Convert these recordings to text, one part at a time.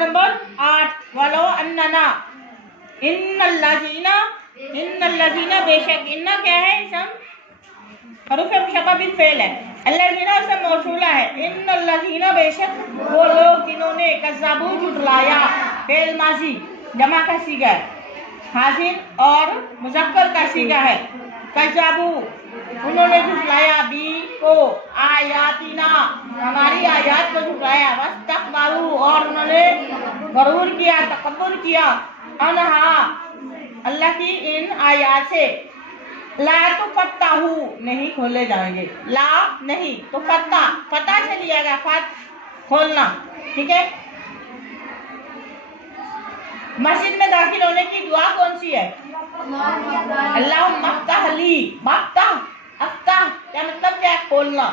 Number 8 वालो अन्नना इन्नल्लज़ीना बेशक इन्ना क्या है इसम हरूफ मुशब्बह बिल फेल है अल्लज़ीना उसका मौसूला है इन्नल्लज़ीना बेशक वो लोग जिन्होंने कज़्ज़बू झुठलाया फेल माजी जमा का सीगा है हाजिर और मुज़क्कर का सीगा है कज़्ज़बू उन्होंने झुठलाया बी को आयातिना हमारी आयत को झुठलाया वस्तकबारू और उन्होंने गरूर किया तकब्बुर किया अनहा अल्लाह की इन आयत से ला तो फत्ताहू नहीं खोले जाएंगे ला नहीं तो फत्ता से लिया गया फत खोलना ठीक है। मस्जिद में दाखिल होने की दुआ कौन सी है अल्लाहुम्मा अफ्तह ली अफ्ताह क्या मतलब क्या खोलना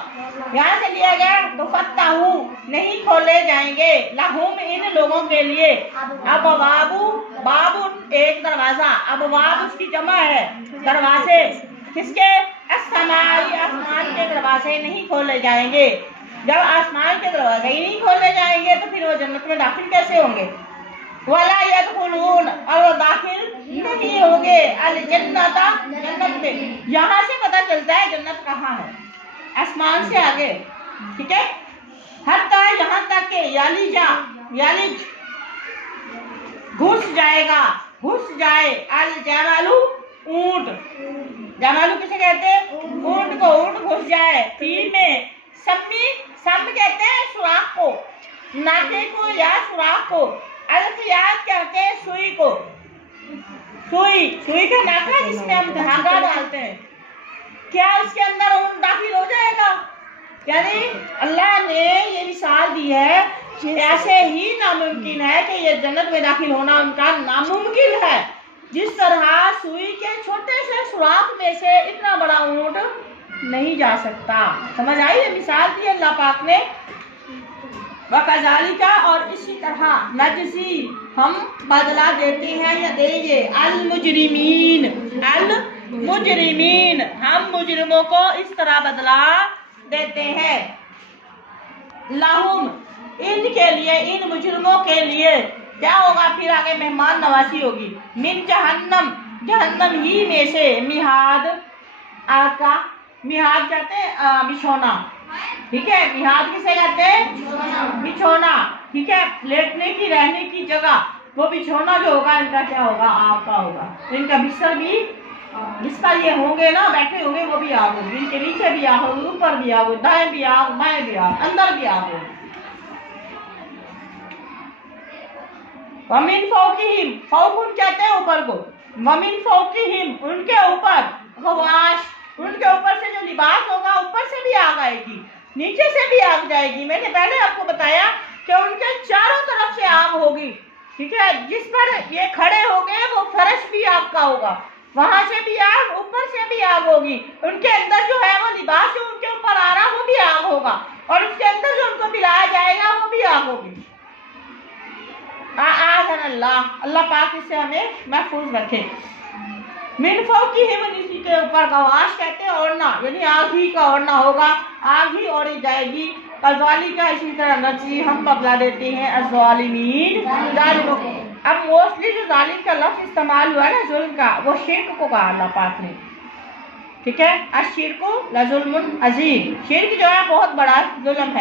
यहाँ से लिया गया तो फत्ताहू नहीं खोले जाएंगे लहुम इन लोगों के लिए अब बाबू एक दरवाजा अब बाब उसकी जमा है दरवाजे किसके आसमान के दरवाजे नहीं खोले जाएंगे। जब आसमान के दरवाजे ही नहीं खोले जाएंगे तो फिर वो जन्नत में दाखिल कैसे होंगे वला यदखुलून और वो दाखिल नहीं होंगे अल जन्नता जन्नत में। यहाँ से पता चलता है जन्नत कहाँ है आसमान से आगे ठीक है। हत्ता यहाँ तक के यालिज घुस जाए अल जमालू ऊंट जमालू किसे कहते हैं ऊंट को ऊंट घुस जाए फी में सम कहते हैं सुराख को नाके को या सुराख को अलखियात कहते हैं सुई को सुई का नाका जिसमें हम धागा डालते हैं क्या उसके अंदर ऊंट दाखिल हो जाएगा। यानी अल्लाह ने ये मिसाल दी है ऐसे ही नामुमकिन है कि ये जन्नत में दाखिल होना उनका नामुमकिन है जिस तरह सुई के छोटे से सुराख में से इतना बड़ा ऊंट नहीं जा सकता। समझ आई ये मिसाल दी अल्लाह पाक ने वकज़ालिका और इसी तरह नजज़ी हम बदला देते हैं या देंगे अल मुजरिमीन हम मुजरिमों को इस तरह बदला देते हैं लहुम इनके लिए इन मुजरिमों के लिए क्या होगा फिर आगे मेहमान नवाजी होगी मिन जहन्नम ही में से मिहाद आका मिहाद कहते हैं बिछौना ठीक है। मिहाद किसे कहते हैं बिछौना ठीक है। लेटने की रहने की जगह वो बिछौना जो होगा इनका क्या होगा आग का होगा। इनका बिस्तर भी जिस पर ये होंगे ना बैठे होंगे वो भी आग होगी इनके नीचे भी आग होगी ऊपर भी आग होगी दाएं भी आग बाएं भी आग अंदर भी आग होगी। वमिन फौकीहिम फौकुन कहते हैं ऊपर को वमिन फौकीहिम उनके ऊपर गवाश उनके ऊपर से जो लिबास होगा ऊपर से भी आग आएगी नीचे से भी आग जाएगी। मैंने पहले आपको बताया कि उनके चारों तरफ से आग होगी ठीक है। जिस पर ये खड़े होंगे वो फर्श भी आग का होगा वहां से भी आग ऊपर से भी आग होगी। उनके अंदर जो है वो लिबास जो उनके ऊपर आ रहा वो भी आग होगा और उसके अंदर जो उनको मिलाया जाएगा वो भी आग होगी। अल्लाह पाक इससे हमें महफूज रखे। मिन फौकीहिम इसी के ऊपर गवाश कहते हैं ओढ़ना यानी आग ही का ओढ़ना होगा आग ही ओढ़ी जाएगी। कज़ाली का इसी तरह नज़ी हम बदला देते हैं अज़्ज़ालिमीन जालिमों को। अब मोस्टली जो जालिम का लफ्ज़ इस्तेमाल हुआ है ना जुल्म का वो शिर्क को कहा अल्लाह पाक ने ठीक है। अश्शिर्कु लज़ुल्मुन अज़ीम शिर्क जो है बहुत बड़ा जुल्म है।